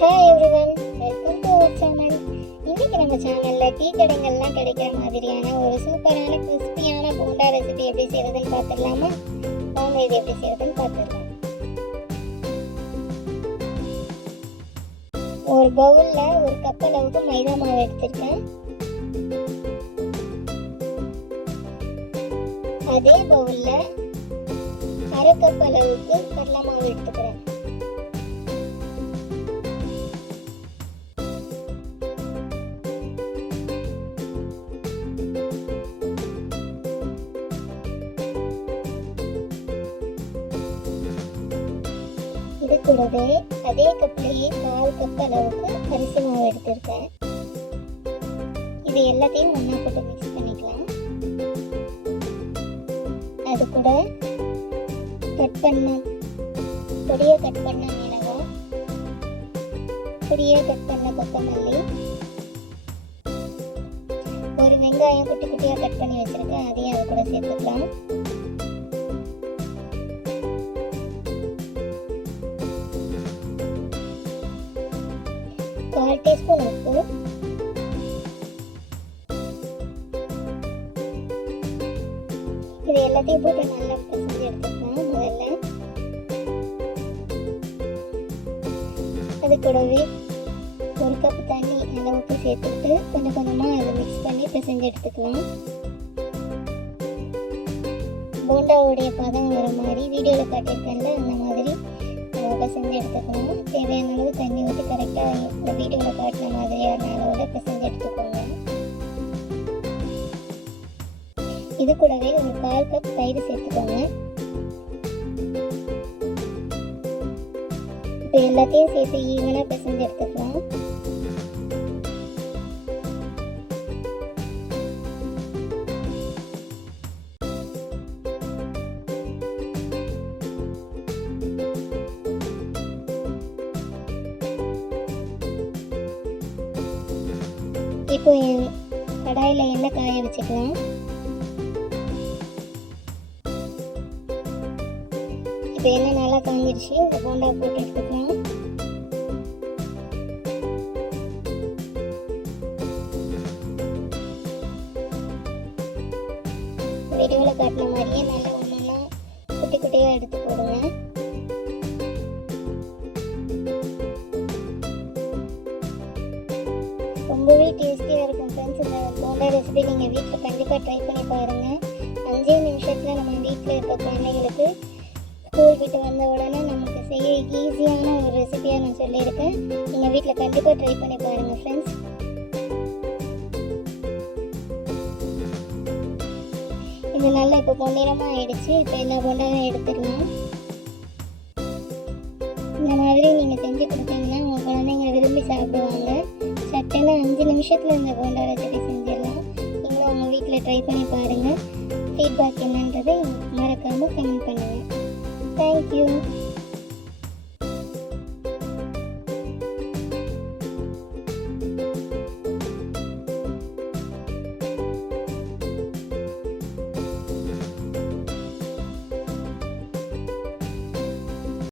Hi everyone, welcome to our channel. இன்னைக்கு நம்ம சேனலில் டீ கடைகள்லாம் கிடைக்கிற மாதிரியான ஒரு சூப்பரான கிறிஸ்பியான போண்டா ரெசிபி எப்படி செய்யறதுன்னு பார்த்துடலாமா? வாங்க இது எப்படி செய்யறதுன்னு பார்த்துடலாம். ஒரு பவுலில் ஒரு கப் அளவுக்கு மைதா மாவு எடுத்திருக்கேன். அதே பவுலில் அரை கப் அளவுக்கு கடலை மாவு எடுத்துக்கிறேன். இது கூடவே அதே கப்லேயே 4 கப் அளவுக்கு அரிசி மாவு எடுத்திருக்கேன். இது எல்லாத்தையும் ஒன்றா போட்டு மிக்ஸ் பண்ணிக்கலாம். அது கூட பொடியாக கட் பண்ண மிளகாய், பொடியாக கட் பண்ண கொத்தமல்லி, ஒரு வெங்காயம் குட்டி குட்டியாக கட் பண்ணி வச்சுருக்கேன், அதையும் அது கூட சேர்த்துக்கலாம். கால் டீஸ்பூன் உப்பு, இது எல்லாத்தையும் போட்டு நல்லா பிசைஞ்சு எடுத்துக்கலாம். முதல்ல அது கூடவே ஒரு கப் தண்ணி அளவுக்கு சேர்த்துட்டு கொஞ்சம் கொஞ்சமாக அதை மிக்ஸ் பண்ணி பிசைஞ்சு எடுத்துக்கலாம். போண்டாவுடைய பதம் வர மாதிரி வீடியோவில் காட்டியிருக்கேன்ல, அந்த மாதிரி பிசைஞ்சு எடுத்துக்கலாம். தேவையான அளவு தண்ணி ஊற்றி கரெக்டாக இந்த வீடியோவில் காட்டின மாதிரியான அளவோட பிசைஞ்சு எடுத்துக்கோங்க. இது கூடவே ஒரு 1/4 கப் தயிர் சேர்த்துக்கோங்க. இப்போ எல்லாத்தையும் சேர்த்து ஈவனாக பிசைஞ்சு எடுத்துக்கலாம். இப்போ கடாயில் எண்ணெய் காய வச்சுக்கலாம். இப்போ எண்ணெய் நல்லா காஞ்சிடுச்சு. இந்த போண்டா போட்டு எடுத்துக்கலாம். வீடியோவில் காட்டின மாதிரியே நல்லா ஒன்றா குட்டி குட்டியாக எடுத்து போடுங்க. ரொம்பவே டேஸ்டியாக இருக்கும் ஃப்ரெண்ட்ஸ். இந்த போண்டா ரெசிபி நீங்கள் வீட்டில் கண்டிப்பாக ட்ரை பண்ணி பாருங்கள். 5 நிமிஷத்தில் நம்ம வீட்டில் இருக்க குழந்தைங்களுக்கு ஸ்கூல் விட்டு வந்த உடனே நமக்கு செய்ய ஈஸியான ஒரு ரெசிபியாக நான் சொல்லியிருக்கேன். நீங்கள் வீட்டில் கண்டிப்பாக ட்ரை பண்ணி பாருங்கள் ஃப்ரெண்ட்ஸ். இது நல்லா இப்போ பொன்னிறமாக ஆயிடுச்சு. இப்போ எல்லா போண்டாவும் எடுத்துடலாம். இந்த மாதிரி நீங்கள் செஞ்சு கொடுத்தீங்கன்னா உங்கள் குழந்தைங்க விரும்பி சாப்பிடுவாங்க. சட்டுன்னு 5 நிமிஷத்தில் இந்த போண்டா ரெசிபி செஞ்சிடலாம். நீங்களும் உங்கள் வீட்டில் ட்ரை பண்ணி பாருங்கள். ஃபீட்பேக் என்னன்றதை மறக்காமல் கமெண்ட் பண்ணுங்கள். Thank you.